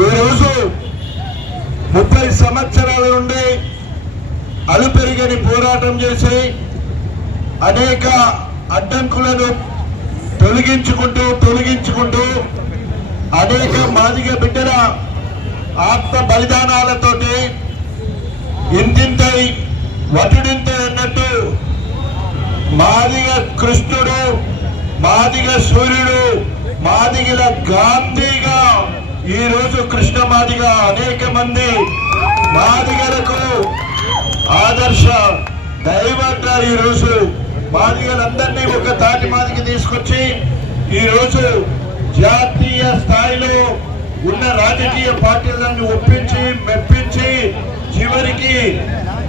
ఈరోజు 30 సంవత్సరాల నుండి అలుపెరుగని పోరాటం చేసి అనేక అడ్డంకులను తొలగించుకుంటూ అనేక మాదిగ బిడ్డల ఆత్మ బలిదానాలతోటి ఇంతింతై వటుడింతై అన్నట్టు మాదిగ కృష్ణుడు, మాదిగ సూర్యుడు, మాదిగల గాంధీగా ఈరోజు కృష్ణ మాదిగ అనేక మంది మాదిగలకు ఆదర్శ దైవంగా ఈరోజు మాదిగలందరినీ ఒక తాటి మాదికి తీసుకొచ్చి ఈరోజు జాతీయ స్థాయిలో ఉన్న రాజకీయ పార్టీలను ఒప్పించి మెప్పించి చివరికి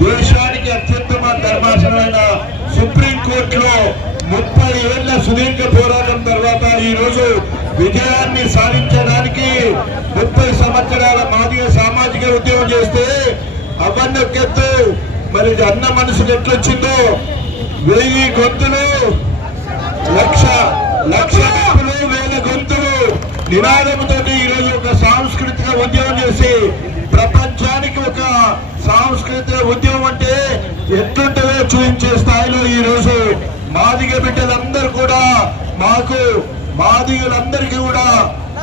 దేశానికి అత్యుత్తమ ధర్మాసనమైన సుప్రీంకోర్టులో 30 ఏళ్ల సుదీర్ఘ పోరాటం తర్వాత ఈరోజు విజయాన్ని సాధించడానికి 30 సంవత్సరాల మాదిగ సామాజిక ఉద్యమం చేస్తే అవన్నెత్తు మరి అన్న మనసుకు ఎట్లొచ్చిందో 1000 గొంతులు లక్ష గొంతులు 1000 గొంతులు నినాదంతో ఈరోజు ఒక సాంస్కృతిక ఉద్యమం చేసి ప్రపంచానికి ఒక సాంస్కృతిక ఉద్యమం అంటే ఎట్లుంటుందో చూపించే స్థాయిలో ఈరోజు మాదిగ బిడ్డలందరూ కూడా మాదిగలందరికీ కూడా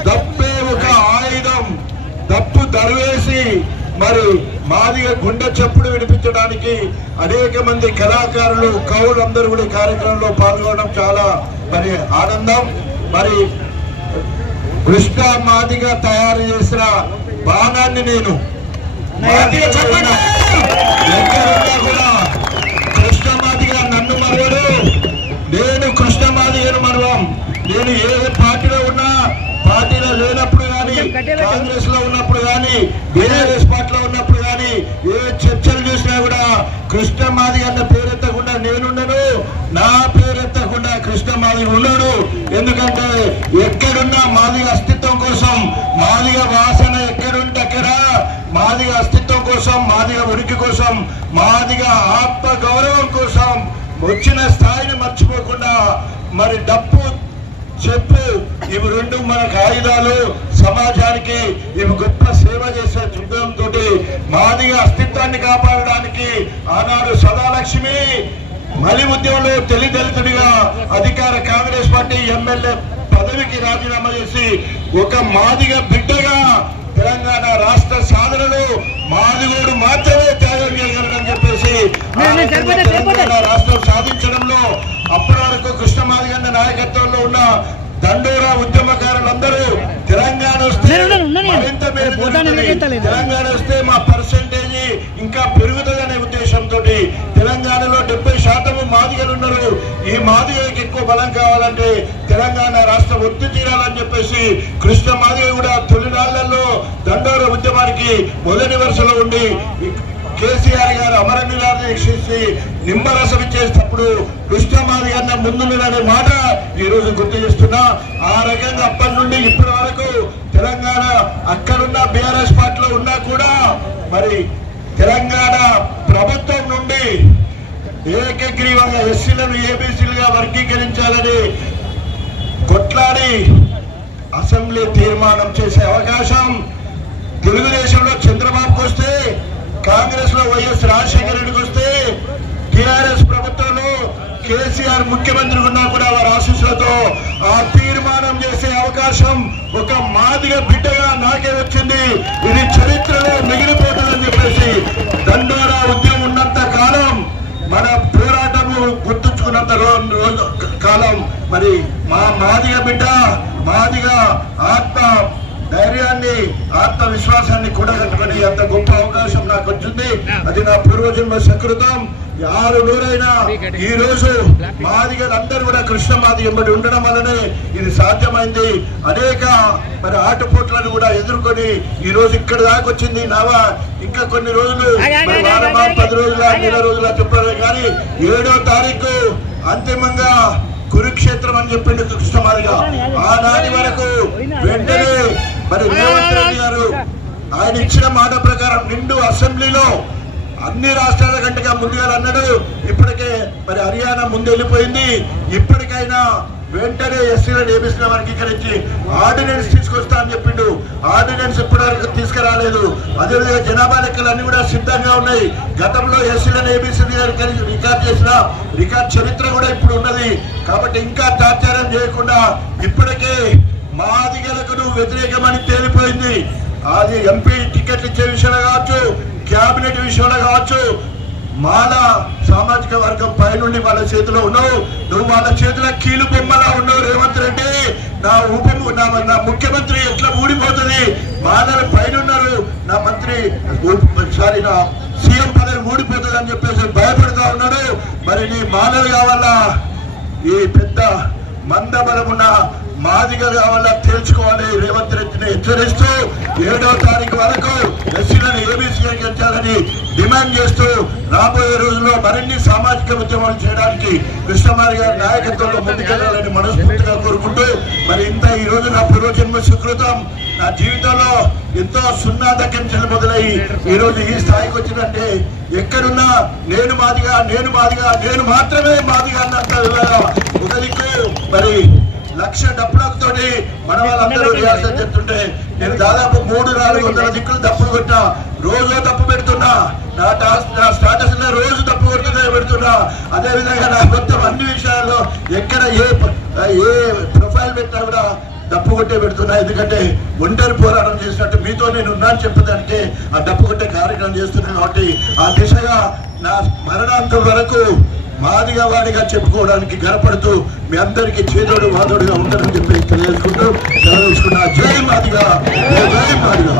దప్పే ఒక ఆయుధం, దప్పు దరవేసి మరి మాదిగ గుండె చప్పుడు వినిపించడానికి అనేక మంది కళాకారులు కవులు అందరూ కూడా కార్యక్రమంలో పాల్గొనడం చాలా మరి ఆనందం. మరి కృష్ణ మాదిగ తయారు చేసిన బాణాన్ని నేను కూడా కృష్ణ మాదిగ నన్ను మరవడు, నేను కృష్ణ మాదిగను మరవం. నేను ఏ పార్టీలో ఉన్నా, పార్టీలో లేనప్పుడు కానీ, కాంగ్రెస్ లో ఉన్నప్పుడు కానీ, బీఆర్ఎస్ పార్టీలో ఉన్నప్పుడు కానీ ఏ చర్చలు చూసినా కూడా కృష్ణ మాదిగ అన్న పేరెత్తకుండా నేనుండను, నా పేరెత్తకుండా కృష్ణ మాదిగ ఉండడు. ఎందుకంటే ఎక్కడున్నా మాదిగ అస్తిత్వం కోసం, మాదిగ వాసన ఎక్కడుంటే అక్కడ మాదిగ అస్తిత్వం కోసం, మాదిగ ఉనికి కోసం, మాదిగ ఆత్మ గౌరవం కోసం వచ్చిన స్థాయిని మర్చిపోకుండా మరి డప్పు చెప్పు ఇవి రెండు మనకు ఆయుధాలు. సమాజానికి ఇవి గొప్ప సేవ చేసే ఉద్యమంతో మాదిగ అస్తిత్వాన్ని కాపాడడానికి ఆనాడు సదాలక్ష్మి మలి ఉద్యమంలో దళితుడిగా అధికార కాంగ్రెస్ పార్టీ ఎమ్మెల్యే పదవికి రాజీనామా చేసి ఒక మాదిగ బిడ్డగా తెలంగాణ రాష్ట్ర సాధనలో మాదిగోడు మాత్రమే త్యాగం చేయగలరని చెప్పేసి తెలంగాణ రాష్ట్రం సాధించడంలో అప్పటి వరకు కృష్ణ మాదిగ నాయకత్వంలో ఉన్న దండోరా ఉద్యమకారులందరూ తెలంగాణ వస్తే మరింత తెలంగాణ వస్తే మా పర్సెంటేజీ ఇంకా పెరుగుతుందనే ఉద్దేశంతో తెలంగాణలో 70% మాదిగలు ఉన్నారు. ఈ మాదిగలకు ఎక్కువ బలం కావాలంటే తెలంగాణ రాష్ట్రం ఒత్తి తీరాలని చెప్పేసి కృష్ణ మాదిగ కూడా తొలినాళ్లలో దండోరా ఉద్యమానికి మొదటి వరుసలో ఉండి కేసీఆర్ గారు అమరనిరాధ దీక్షించి నిమ్మరసం ఇచ్చేటప్పుడు కృష్ణ మాదిగ అన్న ముందున్నదనే మాట ఈ రోజు గుర్తు చేస్తున్నా. ఆ రకంగా అప్పటి నుండి ఇప్పటి వరకు తెలంగాణ అక్కడున్న బీఆర్ఎస్ పార్టీలో ఉన్నా కూడా మరి తెలంగాణ ప్రభుత్వం నుండి ఏకగ్రీవంగా ఎస్సీలను ఏబీసీలుగా వర్గీకరించాలని కొట్లాడి అసెంబ్లీ తీర్మానం చేసే అవకాశం తెలుగుదేశంలో చంద్రబాబుకు వస్తే, కాంగ్రెస్ లో వైఎస్ రాజశేఖర రెడ్డికి వస్తే, టిఆర్ఎస్ ప్రభుత్వంలో కేసీఆర్ ముఖ్యమంత్రి ఉన్నా కూడా వారి ఆశీస్సులతో ఆ తీర్మానం చేసే అవకాశం ఒక మాదిగ బిడ్డగా నాకే వచ్చింది. ఇది చరిత్రలో మిగిలిపోతుందని చెప్పేసి దండోరా ఉద్యమం ఉన్నంత కాలం, మన పోరాటము గుర్తుంచుకున్నంత కాలం మరి మా మాదిగ బిడ్డ, మాదిగ ఆత్మ ధైర్యాన్ని, ఆత్మవిశ్వాసాన్ని కూడగట్టుకుని అంత గొప్ప అవకాశం నాకు వచ్చింది. అది నా పూర్వజన్మ సకృతం. 6 నూరైనా ఈ రోజు మాదిగలందరూ కూడా కృష్ణ మాదిగ ఎంబడి ఉండడం వల్లనే ఇది సాధ్యమైంది. అనేక మరి ఆటపోట్లను కూడా ఎదుర్కొని ఈ రోజు ఇక్కడ దాకా వచ్చింది. ఇంకా కొన్ని రోజులు, వారమా 10 రోజుల, నెల రోజుల చెప్పారు కానీ 7వ తారీఖు అంతిమంగా కురుక్షేత్రం అని చెప్పిండు కృష్ణ మాదిగ. ఆనాటి వరకు వెంటనే మరి రేవంత్ రెడ్డి గారు ఆయన ఇచ్చిన మాట ప్రకారం నిండు అసెంబ్లీలో అన్ని రాష్ట్రాల కంటే ముందుగా అన్నాడు. ఇప్పటికే మరి హర్యానా ముందు వెళ్ళిపోయింది. ఇప్పటికైనా వెంటనే ఎస్సీలను ఏబీసీల వర్గీకరించి ఆర్డినెన్స్ తీసుకొస్తా అని చెప్పిండు. ఆర్డినెన్స్ ఇప్పటివరకు తీసుకురాలేదు. అదేవిధంగా జనాభా లెక్కలన్నీ కూడా సిద్ధంగా ఉన్నాయి. గతంలో ఎస్సీలను ఏబీసీలు రికార్డ్ చేసిన రికార్డ్ చరిత్ర కూడా ఇప్పుడు ఉన్నది. కాబట్టి ఇంకా తాత్సారం చేయకుండా ఇప్పటికే మాదిగలకు వ్యతిరేకమని తేలిపోయింది. అది ఎంపీ టికెట్లు ఇచ్చే విషయంలో కావచ్చు, క్యాబినెట్ విషయంలో కావచ్చు, మాల సామాజిక వర్గం పైనుండి వాళ్ళ చేతిలో ఉన్నావు. నువ్వు వాళ్ళ చేతిలో కీలు బొమ్మలా ఉన్నావు రేవంత్ రెడ్డి. నా ముఖ్యమంత్రి ఎట్లా ఊడిపోతుంది? మాలల పైనున్నారు, నా మంత్రి నా సీఎం పదవి ఊడిపోతుంది అని చెప్పేసి భయపడుతూ ఉన్నాడు. మరి నీ మాలలు కావాలా? ఈ పెద్ద మందబలమున్న మాదిగ కావాలా తెలుసుకోవాలి. రేవంత్ రెడ్డిని హెచ్చరిస్తూ 7వ తారీఖు వరకు ఎస్సీలను ఏబీసీలకు ఎంచాలని డిమాండ్ చేస్తూ రాబోయే రోజుల్లో మరిన్ని సామాజిక ఉద్యమాలు చేయడానికి కృష్ణమారి గారి నాయకత్వంలో ముందుకెళ్లాలని మనస్ఫూర్తిగా కోరుకుంటూ, మరి ఇంత ఈ రోజు నా పూర్వజన్మ సుకృతం. నా జీవితంలో ఎంతో సున్నా దగ్గర నుంచి మొదలయ్యి ఈ రోజు ఈ స్థాయికి వచ్చిందంటే ఎక్కడున్నా నేను మాదిగా, నేను మాదిగా, నేను మాత్రమే మాదిగా అన్నంత ఒక దిక్కు మరి 1,00,000 డప్పులతోటి మన వాళ్ళందరూ రిహార్సల్ చేస్తుంటే నేను దాదాపు 300-400 దిక్కులు డప్పులు కొట్టా. రోజు తప్పు పెడుతున్నా. నా స్టాటస్ లో రోజు తప్పు కొడుతుందే పెడుతున్నా. అదేవిధంగా నా మొత్తం అన్ని విషయాల్లో ఎక్కడ ఏ ప్రొఫైల్ పెట్టినా కూడా డప్పు కొట్టే పెడుతున్నా. ఎందుకంటే ఒంటరి పోరాటం చేసినట్టు మీతో నేను ఉన్నాను చెప్పడానికి ఆ డప్పు కొట్టే కార్యక్రమం చేస్తున్నా. కాబట్టి ఆ దిశగా నా మరణాంతం వరకు మాదిగా వాడిగా చెప్పుకోవడానికి గర్వపడుతూ మీ అందరికీ చేదోడు వాదోడుగా ఉంటారని చెప్పి తెలియజేసుకుంటూ సెలవుకున్నా. జై మాదిగా, జై మాదిగా.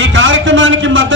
ఈ కార్యక్రమానికి మద్దతు